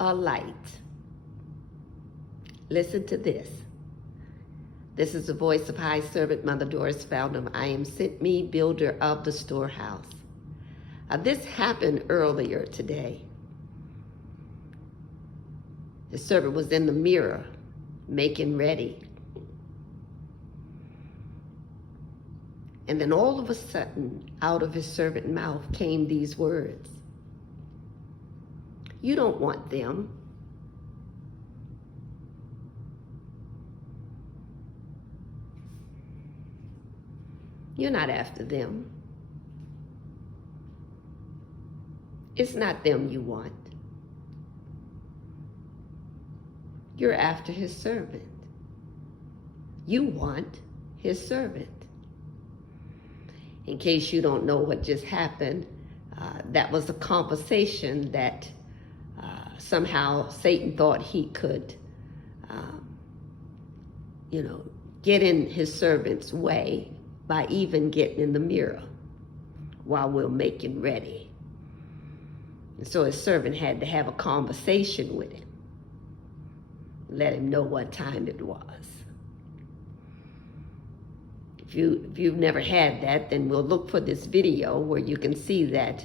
a light. Listen to this. This is the voice of His Servant Mother Doris, founder of I Am Sent Me, builder of the storehouse. This happened earlier today. The servant was in the mirror, making ready. And then all of a sudden, out of his servant's mouth came these words. You don't want them. You're not after them. It's not them you want. You're after his servant. You want his servant. In case you don't know what just happened, that was a conversation that somehow Satan thought he could, get in his servant's way by even getting in the mirror while we're making ready. And so his servant had to have a conversation with him, let him know what time it was. If you've never had that, then we'll look for this video where you can see that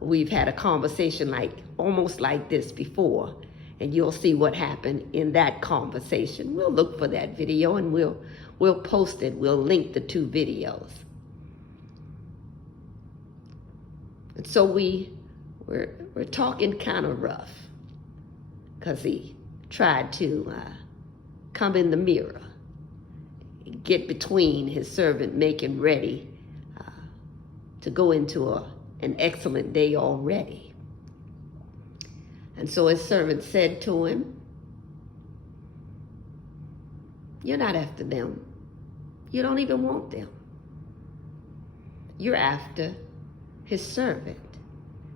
we've had a conversation almost like this before, and you'll see what happened in that conversation. We'll look for that video and we'll post it. We'll link the two videos. And so we're talking kind of rough because he tried to come in the mirror, get between his servant making ready to go into an excellent day already. And so his servant said to him, you're not after them. You don't even want them. You're after his servant.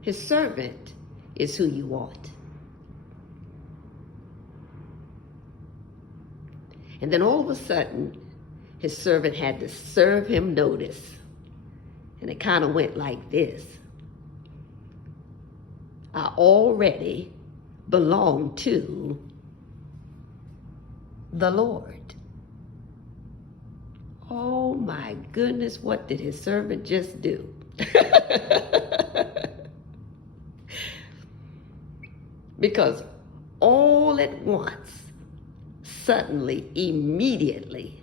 His servant is who you want. And then all of a sudden, his servant had to serve him notice. And it kind of went like this. I already belong to the Lord. Oh my goodness, what did his servant just do? Because all at once, suddenly, immediately,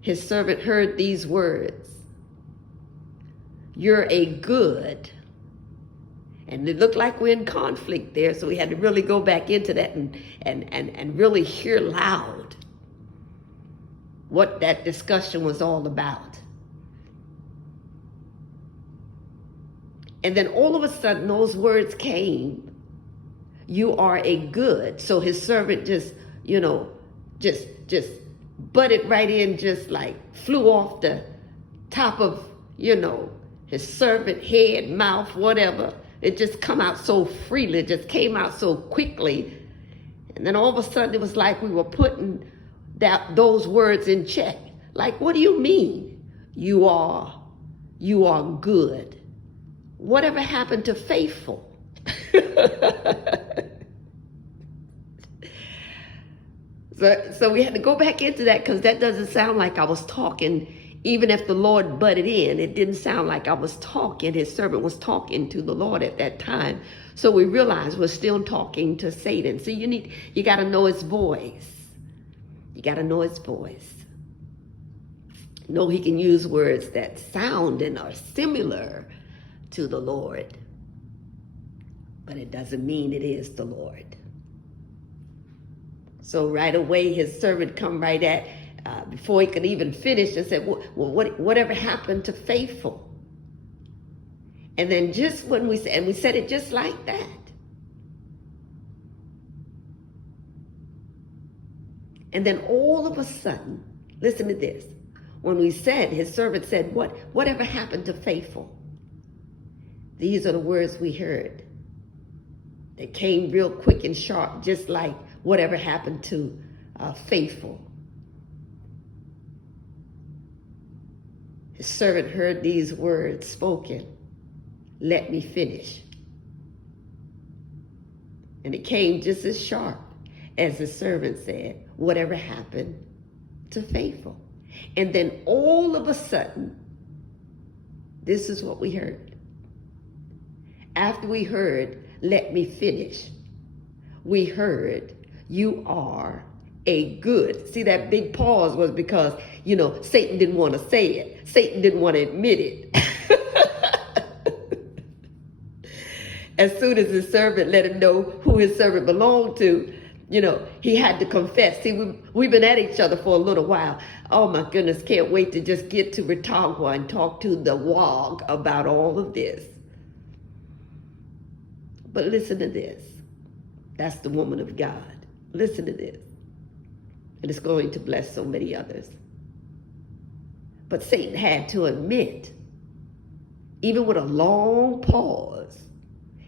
his servant heard these words. You're a good. And it looked like we're in conflict there, so we had to really go back into that and really hear loud what that discussion was all about. And then all of a sudden, those words came. You are a good. So his servant just butted right in, just like flew off the top of, his servant head, mouth, whatever. It just come out so freely, it just came out so quickly. And then all of a sudden it was like we were putting those words in check. Like, what do you mean? You are good. Whatever happened to faithful? So we had to go back into that because that doesn't sound like I was talking. Even if the Lord butted in, it didn't sound like I was talking. His servant was talking to the Lord at that time. So we realized we're still talking to Satan. So you got to know his voice. You got to know his voice. Know he can use words that sound and are similar to the Lord. But it doesn't mean it is the Lord. So right away, his servant come right at, before he could even finish, and said, well, whatever happened to faithful? And then just when we said it just like that. And then all of a sudden, listen to this. When we said, his servant said, whatever happened to faithful? These are the words we heard. They came real quick and sharp, just like whatever happened to faithful. His servant heard these words spoken. Let me finish. And it came just as sharp as the servant said, whatever happened to Faithful? And then all of a sudden, this is what we heard. After we heard, let me finish, we heard, you are a good. See, that big pause was because, Satan didn't want to say it. Satan didn't want to admit it. As soon as his servant let him know who his servant belonged to, he had to confess. See, we've been at each other for a little while. Oh my goodness, can't wait to just get to Ritagua and talk to the WOG about all of this. But listen to this. That's the woman of God. Listen to this. And it's going to bless so many others. But Satan had to admit, even with a long pause,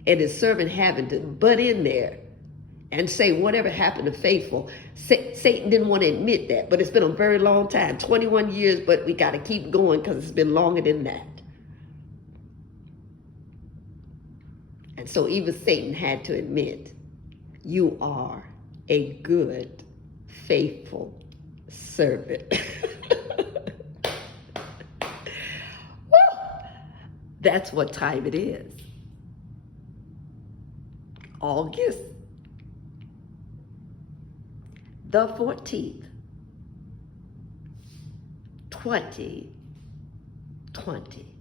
and his servant having to butt in there and say whatever happened to Faithful, Satan didn't want to admit that. But it's been a very long time, 21 years, but we got to keep going because it's been longer than that. And so even Satan had to admit, you are a good, faithful servant. Woo! That's what time it is. August the 14th, 2020.